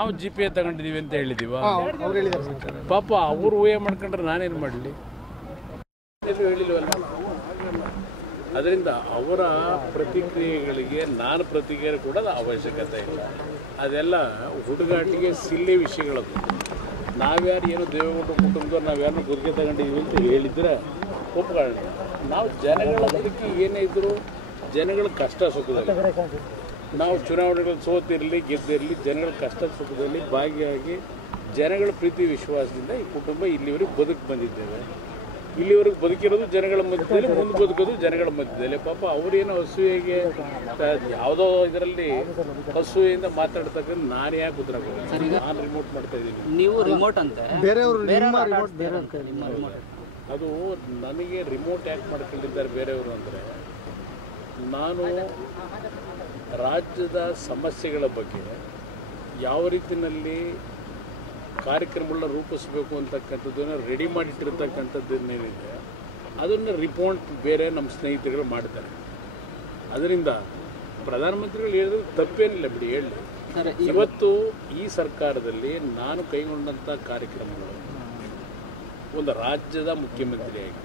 ನಾವು GPA ತಗೊಂಡಿದ್ದೀವಿ ಅಂತ ಹೇಳಿದೀವ? ಪಾಪ ಅವರು ಊಹೆ ಮಾಡ್ಕೊಂಡ್ರೆ ನಾನೇನು ಮಾಡಲಿ? ಹೇಳಿಲ್ವಲ್ಲ. ಅದರಿಂದ ಅವರ ಪ್ರತಿಕ್ರಿಯೆಗಳಿಗೆ ನಾನು ಪ್ರತಿಕ್ರಿಯೆ ಕೊಡೋದು ಅವಶ್ಯಕತೆ ಇಲ್ಲ. ಅದೆಲ್ಲ ಹುಡುಗಾಟಿಗೆ ಸಿಲ್ಲಿ ವಿಷಯಗಳದು. ನಾವ್ಯಾರು ಏನು ದೇವೇಗೌಡರ ಕುಟುಂಬದವ್ರು ನಾವ್ಯಾರು ಗುತ್ತಿಗೆ ತಗೊಂಡಿದ್ದೀವಿ ಅಂತ ಹೇಳಿದ್ರೆ ಒಪ್ಕೊಳ್ಳೋಣ. ನಾವು ಜನಗಳ ಬದುಕಿ ಏನೇ ಇದ್ದರೂ ಜನಗಳ ಕಷ್ಟ ಸುಖದಲ್ಲಿ ನಾವು ಚುನಾವಣೆಗಳು ಸೋತಿರಲಿ ಗೆದ್ದಿರಲಿ ಜನಗಳ ಕಷ್ಟ ಸುಖದಲ್ಲಿ ಭಾಗಿಯಾಗಿ ಜನಗಳ ಪ್ರೀತಿ ವಿಶ್ವಾಸದಿಂದ ಈ ಕುಟುಂಬ ಇಲ್ಲಿವರೆಗೆ ಬದುಕು ಬಂದಿದ್ದೇವೆ. ಇಲ್ಲಿವರೆಗೆ ಬದುಕಿರೋದು ಜನಗಳ ಮಧ್ಯದಲ್ಲಿ, ಮುಂದೆ ಬದುಕೋದು ಜನಗಳ ಮಧ್ಯದಲ್ಲಿ. ಪಾಪ ಅವರೇನೋ ಹಸುವಿಗೆ ಯಾವುದೋ ಇದರಲ್ಲಿ ಹಸುವಿಂದ ಮಾತಾಡ್ತಕ್ಕಂಥ ನಾನು ಯಾಕೆ ಉತ್ತರ ಕೊಡೋದು? ನಾನು ರಿಮೋಟ್ ಮಾಡ್ತಾ ಇದ್ದೀನಿ, ನೀವು ರಿಮೋಟ್ ಅಂತ ಅದು ನನಗೆ ರಿಮೋಟ್ ಯಾಕೆ ಮಾಡ್ಕೊಂಡಿದ್ದಾರೆ ಬೇರೆಯವರು ಅಂದರೆ, ನಾನು ರಾಜ್ಯದ ಸಮಸ್ಯೆಗಳ ಬಗ್ಗೆ ಯಾವ ರೀತಿಯಲ್ಲಿ ಕಾರ್ಯಕ್ರಮಗಳನ್ನ ರೂಪಿಸಬೇಕು ಅಂತಕ್ಕಂಥದ್ದನ್ನು ರೆಡಿ ಮಾಡಿಟ್ಟಿರ್ತಕ್ಕಂಥದ್ದೇನಿದೆ ಅದನ್ನು ರಿಪೋರ್ಟ್ ಬೇರೆ ನಮ್ಮ ಸ್ನೇಹಿತರುಗಳು ಮಾಡ್ತಾರೆ. ಅದರಿಂದ ಪ್ರಧಾನಮಂತ್ರಿಗಳು ಹೇಳಿದ್ರೆ ತಪ್ಪೇನಿಲ್ಲ ಬಿಡಿ, ಹೇಳಿ. ಇವತ್ತು ಈ ಸರ್ಕಾರದಲ್ಲಿ ನಾನು ಕೈಗೊಂಡಂಥ ಕಾರ್ಯಕ್ರಮಗಳು ಒಂದು ರಾಜ್ಯದ ಮುಖ್ಯಮಂತ್ರಿಯಾಗಿ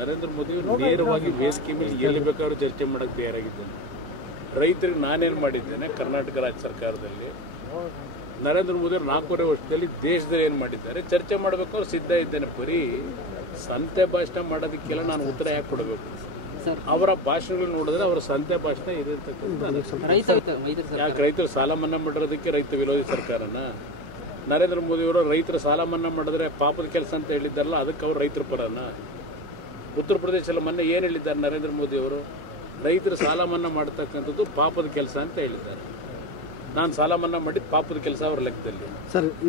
ನರೇಂದ್ರ ಮೋದಿ ನೇರವಾಗಿ ವೇದಿಕೆ ಮೇಲೆ ಎಲ್ಲಿ ಬೇಕಾದ್ರೂ ಚರ್ಚೆ ಮಾಡೋಕ್ಕೆ ತಯಾರಾಗಿದ್ದೇನೆ. ರೈತರಿಗೆ ನಾನೇನು ಮಾಡಿದ್ದೇನೆ ಕರ್ನಾಟಕ ರಾಜ್ಯ ಸರ್ಕಾರದಲ್ಲಿ, ನರೇಂದ್ರ ಮೋದಿ 4.5 ವರ್ಷದಲ್ಲಿ ದೇಶದಲ್ಲಿ ಏನು ಮಾಡಿದ್ದಾರೆ ಚರ್ಚೆ ಮಾಡಬೇಕಾದ್ರೆ ಸಿದ್ಧ ಇದ್ದೇನೆ. ಬರೀ ಸಂತೆ ಭಾಷಣ ಮಾಡೋದಕ್ಕೆಲ್ಲ ನಾನು ಉತ್ತರ ಯಾಕೆ ಕೊಡಬೇಕು? ಅವರ ಭಾಷಣಗಳು ನೋಡಿದ್ರೆ ಅವರ ಸಂತೆ ಭಾಷಣ ಇರತಕ್ಕಂಥ ಯಾಕೆ ರೈತರು ಸಾಲ ಮನ್ನಾ ಮಾಡಿರೋದಕ್ಕೆ ರೈತ ವಿರೋಧಿ ಸರ್ಕಾರನ? ನರೇಂದ್ರ ಮೋದಿಯವರು ರೈತರ ಸಾಲ ಮನ್ನಾ ಮಾಡಿದ್ರೆ ಪಾಪದ ಕೆಲಸ ಅಂತ ಹೇಳಿದ್ದಾರಲ್ಲ, ಅದಕ್ಕೆ ಅವರು ರೈತರ ಪರನ? ಉತ್ತರ ಪ್ರದೇಶದಲ್ಲಿ ಮೊನ್ನೆ ಏನು ಹೇಳಿದ್ದಾರೆ ನರೇಂದ್ರ ಮೋದಿಯವರು? ರೈತರ ಸಾಲ ಮನ್ನಾ ಮಾಡ್ತಕ್ಕಂಥದ್ದು ಪಾಪದ ಕೆಲಸ ಅಂತ ಹೇಳಿದ್ದಾರೆ. ನಾನು ಸಾಲ ಮನ್ನಾ ಮಾಡಿದ್ದು ಪಾಪದ ಕೆಲಸ ಅವರ ಲೆಕ್ಕದಲ್ಲಿ.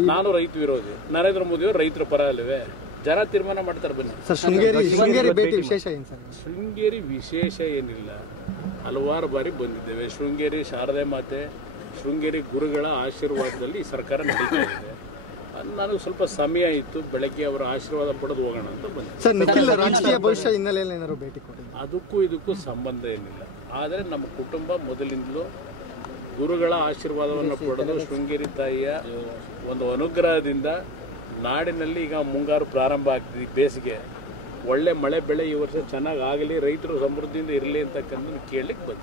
ನಾನು ರೈತ ವಿರೋಧಿ, ನರೇಂದ್ರ ಮೋದಿಯವರು ರೈತರ ಪರ ಅಲ್ಲವೇ? ಜನ ತೀರ್ಮಾನ ಮಾಡ್ತಾರೆ. ಬನ್ನಿ. ಶೃಂಗೇರಿ ವಿಶೇಷ ಏನಿಲ್ಲ, ಹಲವಾರು ಬಾರಿ ಬಂದಿದ್ದೇವೆ. ಶೃಂಗೇರಿ ಶಾರದೆ ಮಾತೆ, ಶೃಂಗೇರಿ ಗುರುಗಳ ಆಶೀರ್ವಾದದಲ್ಲಿ ಈ ಸರ್ಕಾರ ನಡೀತಾ ಇದೆ. ನನಗೆ ಸ್ವಲ್ಪ ಸಮಯ ಇತ್ತು, ಬೆಳಗ್ಗೆ ಅವರ ಆಶೀರ್ವಾದ ಪಡೆದು ಹೋಗೋಣ ಅಂತ ಬಂದೆ. ರಾಜಕೀಯ ಭವಿಷ್ಯ ಹಿನ್ನೆಲೆಯಲ್ಲಿ ಏನಾದ್ರು ಭೇಟಿ ಕೊಟ್ಟಿದ್ದೀರಾ? ಅದಕ್ಕೂ ಇದಕ್ಕೂ ಸಂಬಂಧ ಏನಿಲ್ಲ. ಆದರೆ ನಮ್ಮ ಕುಟುಂಬ ಮೊದಲಿಂದಲೂ ಗುರುಗಳ ಆಶೀರ್ವಾದವನ್ನು ಪಡೆದು ಶೃಂಗೇರಿ ತಾಯಿಯ ಒಂದು ಅನುಗ್ರಹದಿಂದ ನಾಡಿನಲ್ಲಿ ಈಗ ಮುಂಗಾರು ಪ್ರಾರಂಭ ಆಗ್ತಿದೆ. ಬೇಸಿಗೆ ಒಳ್ಳೆ ಮಳೆ ಬೆಳೆ ಈ ವರ್ಷ ಚೆನ್ನಾಗಿ ಆಗಲಿ, ರೈತರು ಸಮೃದ್ಧಿಯಿಂದ ಇರಲಿ ಅಂತಕ್ಕಂಥ ಕೇಳಲಿಕ್ಕೆ ಬಂದೆ.